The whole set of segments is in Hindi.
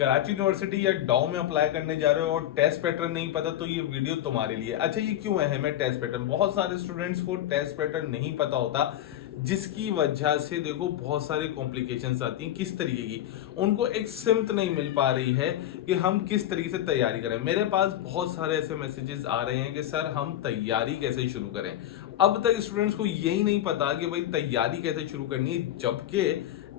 कराची यूनिवर्सिटी या डॉ में अप्लाई करने जा रहे हो और टेस्ट पैटर्न नहीं पता, तो ये वीडियो तुम्हारे लिए। अच्छा, ये क्यों अहम है टेस्ट पैटर्न? बहुत सारे स्टूडेंट्स को टेस्ट पैटर्न नहीं पता होता, जिसकी वजह से देखो बहुत सारी कॉम्प्लिकेशंस आती हैं। किस तरीके की, उनको एक सिमत नहीं मिल पा रही है कि हम किस तरीके से तैयारी करें। मेरे पास बहुत सारे ऐसे मैसेजेस आ रहे हैं कि सर हम तैयारी कैसे शुरू करें। अब तक स्टूडेंट्स को यही नहीं पता कि भाई तैयारी कैसे शुरू करनी है, जबकि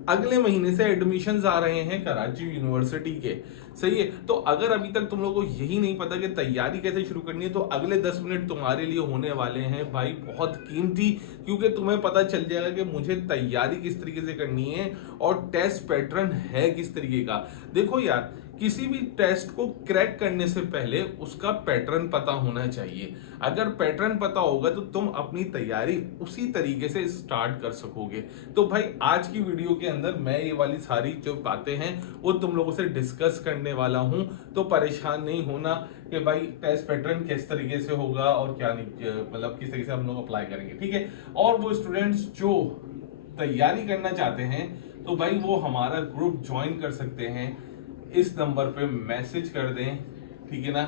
अगले महीने से एडमिशन्स आ रहे हैं कराची यूनिवर्सिटी के। सही है, तो अगर अभी तक तुम लोगों को यही नहीं पता कि तैयारी कैसे शुरू करनी है, तो अगले 10 मिनट तुम्हारे लिए होने वाले हैं भाई बहुत कीमती, क्योंकि तुम्हें पता चल जाएगा कि मुझे तैयारी किस तरीके से करनी है और टेस्ट पैटर्न है किस तरीके का। देखो यार, किसी भी टेस्ट को क्रैक करने से पहले उसका पैटर्न पता होना चाहिए। अगर पैटर्न पता होगा तो तुम अपनी तैयारी उसी तरीके से स्टार्ट कर सकोगे। तो भाई आज की वीडियो के अंदर मैं ये वाली सारी जो बातें हैं वो तुम लोगों से डिस्कस करने वाला हूं, तो परेशान नहीं होना कि भाई टेस्ट पैटर्न किस तरीके से होगा और क्या नहीं, मतलब किस तरीके से हम लोग अप्लाई करेंगे। ठीक है, और वो स्टूडेंट्स जो तैयारी करना चाहते हैं तो भाई वो हमारा ग्रुप ज्वाइन कर सकते हैं। इस नंबर पे मैसेज कर दें, ठीक है ना।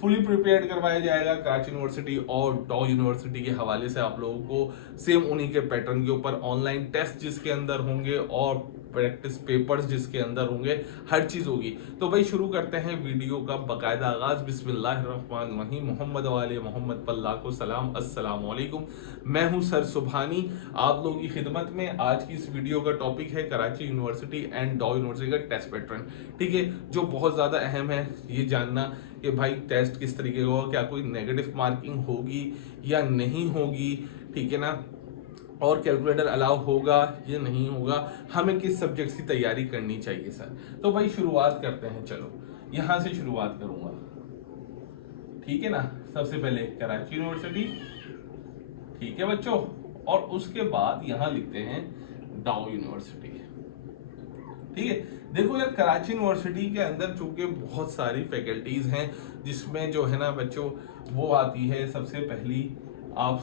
फुली प्रिपेयर्ड करवाया जाएगा कराची यूनिवर्सिटी और डॉ यूनिवर्सिटी के हवाले से आप लोगों को, सेम उन्हीं के पैटर्न के ऊपर ऑनलाइन टेस्ट जिसके अंदर होंगे और प्रैक्टिस पेपर्स जिसके अंदर होंगे, हर चीज होगी। तो भाई शुरू करते हैं वीडियो का बाकायदा आगाज। बिस्मिल्लाहिर्रहमानिर्रहीम, मोहम्मद वाले मोहम्मद पल्ला को सलाम, अस्सलाम वालेकुम। मैं हूं सर सुबहानी आप लोगों की खिदमत में। आज की इस वीडियो का टॉपिक है कराची यूनिवर्सिटी एंड डॉ यूनिवर्सिटी का टेस्ट पैटर्न। ठीक है, जो बहुत ज्यादा अहम है ये जानना कि भाई टेस्ट किस तरीके का होगा, क्या कोई नेगेटिव मार्किंग होगी या नहीं होगी, ठीक है ना, और कैलकुलेटर अलाउ होगा या नहीं होगा, हमें किस सब्जेक्ट्स की तैयारी करनी चाहिए सर। तो भाई शुरुआत करते हैं, चलो यहां से शुरुआत करूंगा, ठीक है ना। सबसे पहले कराची यूनिवर्सिटी, ठीक है बच्चों, और उसके बाद यहां लिखते हैं डॉ यूनिवर्सिटी। ठीक है, देखो यार कराची यूनिवर्सिटी के अंदर चूंकि बहुत सारी फैकल्टीज हैं, जिसमें जो है ना बच्चों वो आती है, सबसे पहली आप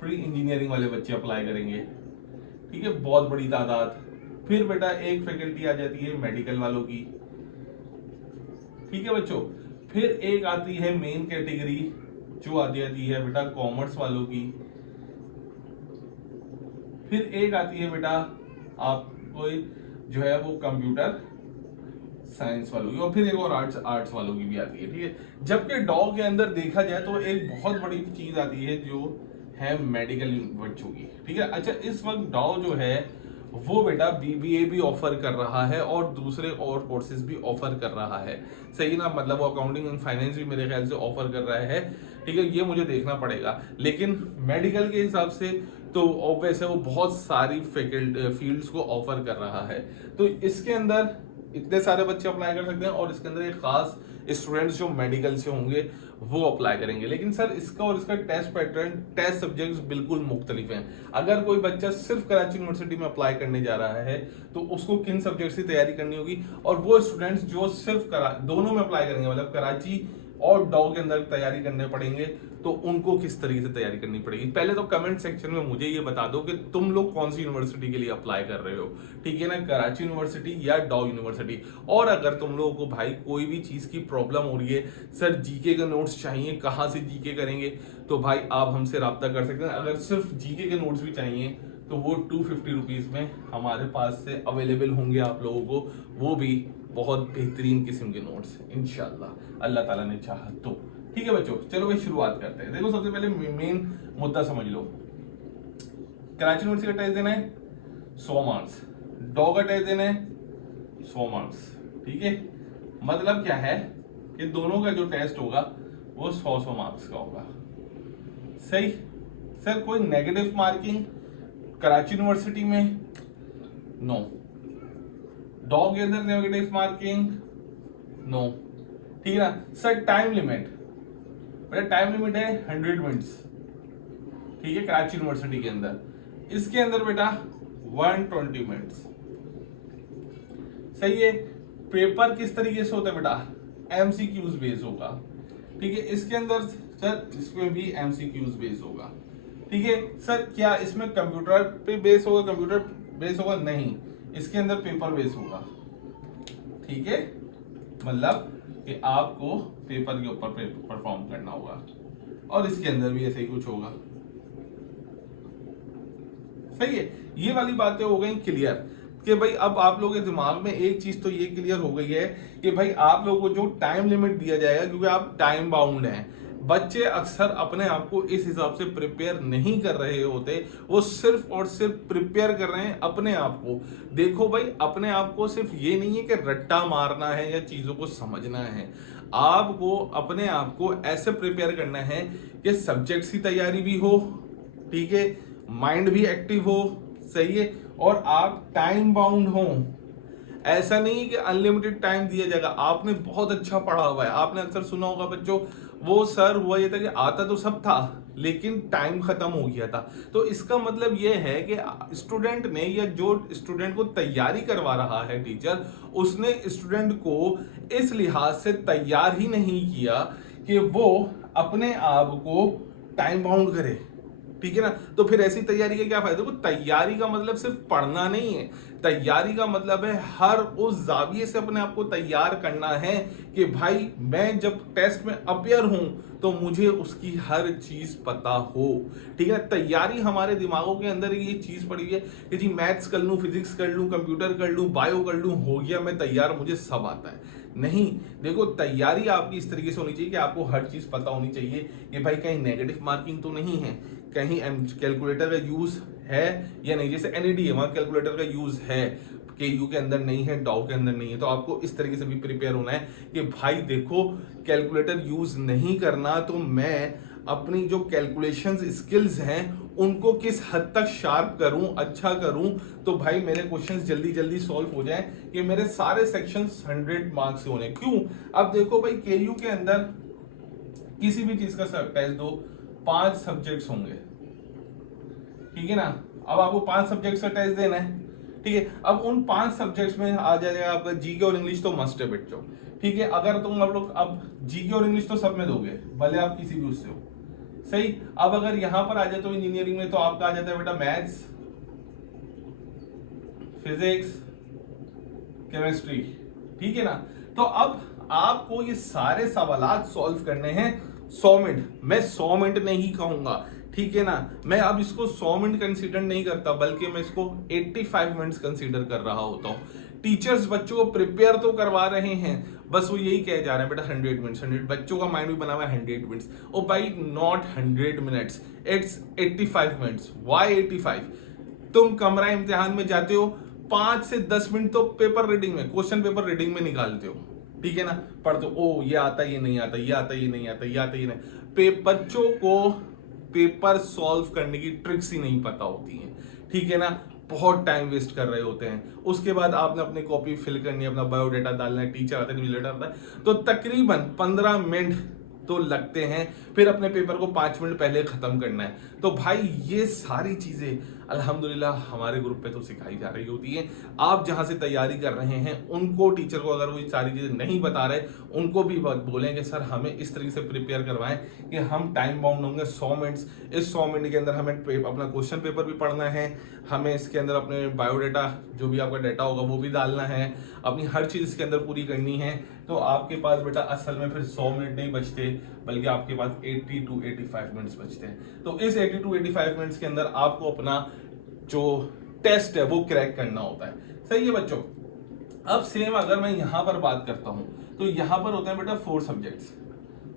प्री इंजीनियरिंग वाले बच्चे अप्लाई करेंगे, ठीक है, बहुत बड़ी तादाद। फिर बेटा एक फैकल्टी आ जाती है मेडिकल वालों की, ठीक है बच्चों। फिर एक आती है मेन कैटेगरी जो आ जाती है बेटा कॉमर्स वालों की। फिर एक आती है बेटा आपको जो है वो कंप्यूटर साइंस वालों की, और फिर एक और आर्ट्स वालों की भी आती है। ठीक है, जबकि डॉ के अंदर देखा जाए तो एक बहुत बड़ी चीज आती है जो है मेडिकल बच्चों की। ठीक है, अच्छा इस वक्त डॉ जो है वो बेटा बीबीए भी ऑफर कर रहा है और दूसरे और कोर्सेज भी ऑफर कर रहा है। सही ना, मतलब वो अकाउंटिंग एंड फाइनेंस भी मेरे ख्याल से ऑफर कर रहा है। ठीक है, ये मुझे देखना पड़ेगा, लेकिन मेडिकल के हिसाब से तो ऑब्वियस है वो बहुत सारी फील्ड्स को ऑफर कर रहा है। तो इसके अंदर इतने सारे बच्चे अप्लाई कर सकते हैं और इसके अंदर एक खास स्टूडेंट्स जो मेडिकल से होंगे वो अप्लाई करेंगे। लेकिन सर इसका और इसका टेस्ट पैटर्न, टेस्ट सब्जेक्ट्स बिल्कुल मुख्तलिफ हैं। अगर कोई बच्चा सिर्फ कराची यूनिवर्सिटी में अप्लाई करने जा रहा है तो उसको किन सब्जेक्ट्स की तैयारी करनी होगी, और वो स्टूडेंट्स जो सिर्फ दोनों में अप्लाई करेंगे, मतलब कराची और डॉ के अंदर तैयारी करने पड़ेंगे, तो उनको किस तरीके से तैयारी करनी पड़ेगी। पहले तो कमेंट सेक्शन में मुझे ये बता दो कि तुम लोग कौन सी यूनिवर्सिटी के लिए अप्लाई कर रहे हो, ठीक है ना, कराची यूनिवर्सिटी या डॉ यूनिवर्सिटी। और अगर तुम लोगों को भाई कोई भी चीज की प्रॉब्लम हो रही है, सर जीके के नोट्स चाहिए, कहाँ से जीके करेंगे, तो भाई आप हमसे रब्ता कर सकते हैं। अगर सिर्फ जीके के नोट्स भी चाहिए तो वो 250 रुपीज में हमारे पास से अवेलेबल होंगे आप लोगों को, वो भी बहुत बेहतरीन किस्म के नोट्स इंशाल्लाह अल्लाह ताला ने चाहा तो। ठीक है बच्चों, चलो भाई शुरुआत करते हैं। देखो सबसे पहले मेन मुद्दा समझ लो, कराची यूनिवर्सिटी का टेस्ट देना है 100 मार्क्स, डॉ का टेस्ट देना है 100 मार्क्स। ठीक है, मतलब क्या है कि दोनों का जो टेस्ट होगा वो 100 मार्क्स का होगा। सही सर, कोई नेगेटिव मार्किंग कराची यूनिवर्सिटी में नो, डॉ के अंदर नेगेटिव मार्किंग नो, ठीक है ना। सर टाइम लिमिट, बेटा टाइम लिमिट है 100 मिनट्स, ठीक है, कराची यूनिवर्सिटी के अंदर। इसके अंदर बेटा 120 मिनट्स। सही है, पेपर किस तरीके से होता है बेटा, एमसीक्यूज बेस होगा। ठीक है, इसके अंदर सर इसमें भी एमसीक्यूज बेस होगा। ठीक है सर, क्या इसमें कंप्यूटर पे बेस होगा, कंप्यूटर बेस होगा, नहीं, इसके अंदर पेपर बेस होगा। ठीक है, मतलब कि आपको पेपर के ऊपर परफॉर्म करना होगा, और इसके अंदर भी ऐसे ही कुछ होगा। सही है, ये वाली बातें हो गई क्लियर कि भाई अब आप लोगों के दिमाग में एक चीज तो ये क्लियर हो गई है कि भाई आप लोगों को जो टाइम लिमिट दिया जाएगा, क्योंकि आप टाइम बाउंड हैं। बच्चे अक्सर अपने आप को इस हिसाब से प्रिपेयर नहीं कर रहे होते, वो सिर्फ और सिर्फ प्रिपेयर कर रहे हैं अपने आप को। देखो भाई, अपने आप को सिर्फ ये नहीं है कि रट्टा मारना है या चीजों को समझना है, आपको अपने आप को ऐसे प्रिपेयर करना है कि सब्जेक्ट्स की तैयारी भी हो, ठीक है, माइंड भी एक्टिव हो, सही है, और आप टाइम बाउंड हो। ऐसा नहीं है कि अनलिमिटेड टाइम दिया जाएगा। आपने बहुत अच्छा पढ़ा हुआ है, आपने अक्सर सुना होगा बच्चों, वो सर हुआ ये था कि आता तो सब था लेकिन टाइम खत्म हो गया था। तो इसका मतलब ये है कि स्टूडेंट ने, या जो स्टूडेंट को तैयारी करवा रहा है टीचर, उसने स्टूडेंट को इस लिहाज से तैयार ही नहीं किया कि वो अपने आप को टाइम बाउंड करे, ठीक है ना। तो फिर ऐसी तैयारी का क्या फायदा? देखो, तैयारी का मतलब सिर्फ पढ़ना नहीं है, तैयारी का मतलब है हर उस जाविये से अपने आप को तैयार करना है कि भाई मैं जब टेस्ट में अपियर हूं तो मुझे उसकी हर चीज पता हो, ठीक है। तैयारी हमारे दिमागों के अंदर ये चीज पड़ी है कि जी मैथ्स कर लूं, फिजिक्स कर लूं, कंप्यूटर कर लूं, बायो कर लूं, हो गया मैं तैयार, मुझे सब आता है। नहीं, देखो, तैयारी आपकी इस तरीके से होनी चाहिए कि आपको हर चीज पता होनी चाहिए कि भाई कहीं नेगेटिव मार्किंग तो नहीं है, कहीं कैलकुलेटर का यूज है या नहीं। जैसे एनईडी है, वहां कैलकुलेटर का यूज है, केयू के अंदर नहीं है, डाउ के अंदर नहीं है। तो आपको इस तरीके से भी प्रिपेयर होना है कि भाई देखो, कैलकुलेटर यूज नहीं करना तो मैं अपनी जो कैलकुलेशंस स्किल्स हैं उनको किस हद तक शार्प करूं, अच्छा करूं, तो भाई मेरे क्वेश्चंस जल्दी जल्दी सॉल्व हो जाएं कि मेरे सारे सेक्शंस 100 मार्क्स से होने। क्यों? अब देखो भाई, केयू के अंदर किसी भी चीज का टेस्ट दो, 5 सब्जेक्ट्स होंगे, ठीक है ना। अब आपको 5 सब्जेक्ट्स का टेस्ट देना है, ठीक है। अब उन 5 सब्जेक्ट्स में आ जाएगा आपका जीके और इंग्लिश, तो मस्ट है बच्चों, ठीक है। अगर तुम आप लोग अब जीके और इंग्लिश तो सब में दोगे, भले आप किसी भी उससे हो, सही। अब अगर यहां पर आ जाए तो इंजीनियरिंग में तो आपका आ जाता है बेटा मैथ्स, फिजिक्स, केमिस्ट्री, ठीक है ना। तो अब आपको ये सारे सवालात सॉल्व करने हैं 100 मिनट। मैं 100 मिनट नहीं कहूंगा, ठीक है ना। मैं अब इसको 100 मिनट कंसीडर नहीं करता, बल्कि मैं इसको 85 मिनट्स कंसीडर कर रहा होता हूं। टीचर्स बच्चों को प्रिपेयर तो करवा रहे हैं, बस वो यही कह जा रहे हैं बेटा 100 मिनट्स, 100, बच्चों का माइंड भी बना हुआ है 100 मिनट्स। ओ भाई, not 100 minutes, it's 85 minutes. Why 85? तुम कमरा इम्तिहान में जाते हो, 5 से 10 मिनट तो पेपर रीडिंग में, क्वेश्चन पेपर रीडिंग में निकालते हो, ठीक है ना। पढ़ते हो, ओ ये आता, ये नहीं आता, ये आता, ये नहीं आता, ये आता, ये नहीं। बच्चों को पेपर सॉल्व करने की ट्रिक्स ही नहीं पता होती हैं, ठीक है ना। बहुत टाइम वेस्ट कर रहे होते हैं। उसके बाद आपने अपनी कॉपी फिल करनी है, अपना बायोडाटा डालना है, टीचर आता है, इन्विजिलेटर आता है, तो तकरीबन 15 मिनट तो लगते हैं। फिर अपने पेपर को 5 मिनट पहले खत्म करना है। तो भाई ये सारी चीजें अल्हम्दुलिल्लाह हमारे ग्रुप पे तो सिखाई जा रही होती है। आप जहां से तैयारी कर रहे हैं उनको, टीचर को अगर वो सारी चीजें नहीं बता रहे, उनको भी बोलें कि सर हमें इस तरीके से प्रिपेयर करवाएं कि हम टाइम बाउंड होंगे 100 मिनट्स। इस 100 मिनट के अंदर हमें अपना क्वेश्चन पेपर भी पढ़ना है, हमें इसके अंदर अपने बायोडाटा, जो भी आपका डाटा होगा वो भी डालना है, अपनी हर चीज इसके अंदर पूरी करनी है। तो आपके पास बेटा असल में फिर 100 मिनट नहीं बचते, बल्कि आपके पास 80 to 85 मिनट्स बचते हैं। तो इस 80 to 85 मिनट्स के अंदर आपको अपना जो टेस्ट है वो क्रैक करना होता है, सही है बच्चों। अब सेम अगर मैं यहां पर बात करता हूं तो यहां पर होते हैं बेटा 4 सब्जेक्ट्स।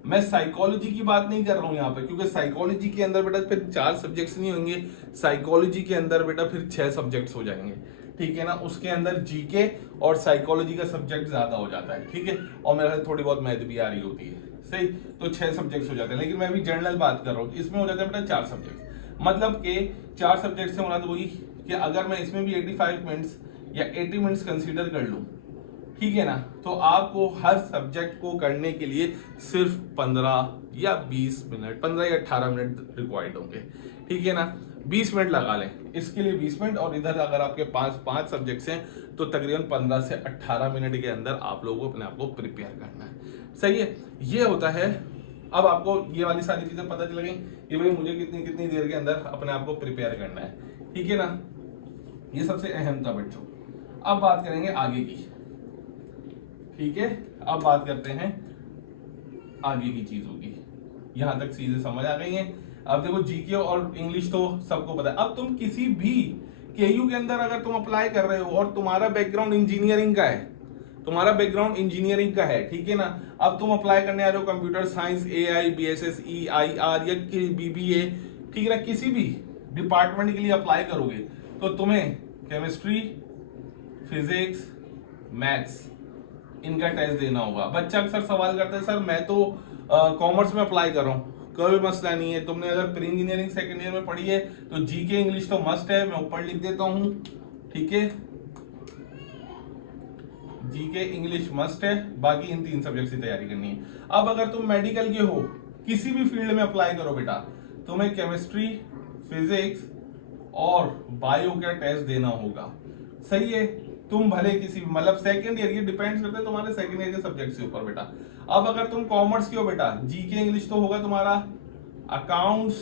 मैं साइकोलॉजी की बात नहीं कर रहा हूं यहां पे, क्योंकि साइकोलॉजी के अंदर बेटा फिर 4 सब्जेक्ट्स नहीं होंगे, साइकोलॉजी के अंदर बेटा फिर 6 सब्जेक्ट्स हो जाएंगे, ठीक है ना। उसके अंदर जीके और साइकोलॉजी का सब्जेक्ट ज्यादा हो जाता है, ठीक है, और मेरे साथ थोड़ी बहुत मैथ भी आ रही होती है, सही। तो 6 सब्जेक्ट्स हो जाते हैं, लेकिन मैं अभी जनरल बात कर रहा हूँ, इसमें हो जाता है बेटा 4 सब्जेक्ट। मतलब कि 4 सब्जेक्ट से मुराद वही कि अगर मैं इसमें भी 85 मिनट्स या 80 मिनट्स कंसीडर कर लूँ, ठीक है ना, तो आपको हर सब्जेक्ट को करने के लिए सिर्फ 15 या 20 मिनट, 15 या 18 मिनट रिक्वायर्ड होंगे, ठीक है ना। 20 मिनट लगा लें इसके लिए, 20 मिनट, और इधर अगर आपके पास 5 सब्जेक्ट्स हैं तो तकरीबन 15 से 18 मिनट के अंदर आप लोगों को अपने आप को प्रिपेयर करना है, सही है। ये होता है। अब आपको ये वाली सारी चीजें पता चल गई कि भाई मुझे कितनी कितनी देर के अंदर अपने आप को प्रिपेयर करना है, ठीक है ना। ये सबसे अहम था बच्चों। अब बात करेंगे आगे की, ठीक है, अब बात करते हैं आगे की चीजों की। यहां तक चीजें समझ आ गई हैं। अब देखो जीके और इंग्लिश तो सबको पता है। अब तुम किसी भी केयू के अंदर अगर तुम अप्लाई कर रहे हो और तुम्हारा बैकग्राउंड इंजीनियरिंग का है, तुम्हारा बैकग्राउंड इंजीनियरिंग का है, ठीक है ना, अब तुम अप्लाई करने आ रहे हो computer science, AI, BSS, EIR या बीबीए, ठीक है ना, किसी भी डिपार्टमेंट के लिए अप्लाई करोगे तो तुम्हें केमिस्ट्री, फिजिक्स, मैथ्स इनका टेस्ट देना होगा। बच्चा अक्सर सवाल करता है सर मैं तो कॉमर्स में अप्लाई कर रहा हूँ, कोई मसला नहीं है। तुमने अगर प्री इंजीनियरिंग सेकेंड ईयर में पढ़ी है तो जीके इंग्लिश तो मस्ट है, मैं ऊपर लिख देता हूं, ठीक है, जीके इंग्लिश मस्ट है, बाकी इन 3 सब्जेक्ट की तैयारी करनी है। अब अगर तुम मेडिकल के हो, किसी भी फील्ड में अप्लाई करो बेटा, तुम्हें केमिस्ट्री, फिजिक्स और बायो का टेस्ट देना होगा, सही है। तुम भले किसी मतलब सेकंड ईयर, ये डिपेंड करता है तुम्हारे सेकंड ईयर के सब्जेक्ट के ऊपर बेटा। अब अगर तुम कॉमर्स के हो बेटा, जीके इंग्लिश तो होगा तुम्हारा, अकाउंट्स,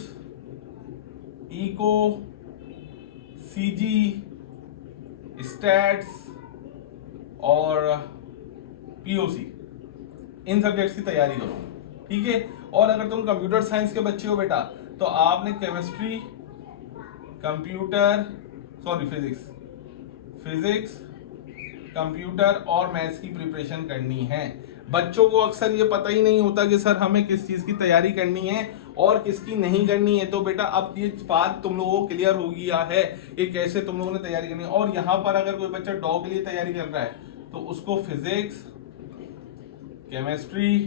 इको, सीजी, स्टैट्स और पीओसी, इन सब्जेक्ट्स की तैयारी करो, ठीक है। और अगर तुम कंप्यूटर साइंस के बच्चे हो बेटा तो आपने केमिस्ट्री, फिजिक्स, कंप्यूटर और मैथ्स की प्रिपरेशन करनी है। बच्चों को अक्सर ये पता ही नहीं होता कि सर हमें किस चीज की तैयारी करनी है और किसकी नहीं करनी है। तो बेटा अब ये बात तुम लोगों को क्लियर हो गया है कि कैसे तुम लोगों ने तैयारी करनी है। और यहाँ पर अगर कोई बच्चा डॉ के लिए तैयारी कर रहा है तो उसको फिजिक्स, केमिस्ट्री,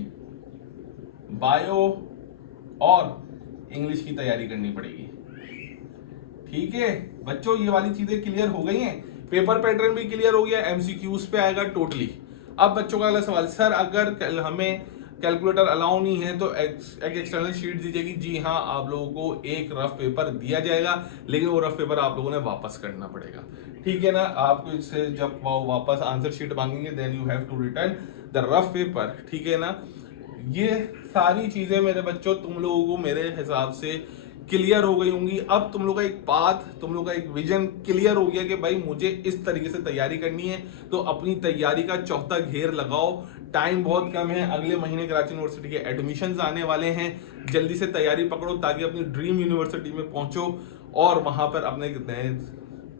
बायो और इंग्लिश की तैयारी करनी पड़ेगी, ठीक है बच्चों। ये वाली चीजें क्लियर हो गई हैं, पेपर पैटर्न भी क्लियर हो गया, एमसीक्यूज पे आएगा टोटली। अब बच्चों का अगला सवाल, सर अगर हमें कैलकुलेटर अलाउ नहीं है तो एक एक्सटर्नल शीट दी जाएगी। जी हाँ, आप लोगों को एक रफ पेपर दिया जाएगा, लेकिन वो रफ पेपर आप लोगों ने वापस करना पड़ेगा, ठीक है ना। आपको इससे जब वापस आंसर शीट मांगेंगे then you have to return the rough paper, ठीक है ना। ये सारी चीजें मेरे बच्चों तुम लोगों को मेरे हिसाब से क्लियर हो गई होंगी। अब तुम लोग का एक पाथ, तुम लोग का एक विजन क्लियर हो गया कि भाई मुझे इस तरीके से तैयारी करनी है। तो अपनी तैयारी का चौथा घेर लगाओ, टाइम बहुत कम है, अगले महीने कराची यूनिवर्सिटी के एडमिशन्स आने वाले हैं, जल्दी से तैयारी पकड़ो ताकि अपनी ड्रीम यूनिवर्सिटी में पहुंचो और वहां पर अपने नए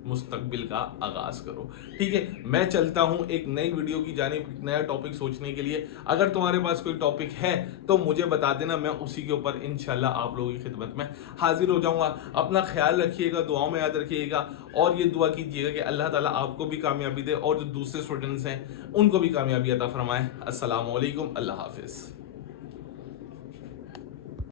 मुस्तकबिल का आगाज करो, ठीक है। मैं चलता हूं एक नई वीडियो की जानिब, नया टॉपिक सोचने के लिए। अगर तुम्हारे पास कोई टॉपिक है तो मुझे बता देना, मैं उसी के ऊपर इंशाल्लाह आप लोगों की खिदमत में हाजिर हो जाऊंगा। अपना ख्याल रखिएगा, दुआओं में याद रखिएगा और ये दुआ कीजिएगा कि अल्लाह ताला आपको भी कामयाबी दे और जो दूसरे स्टूडेंट्स हैं उनको भी कामयाबी अता फरमाए। अस्सलाम वालेकुम, अल्लाह हाफिज।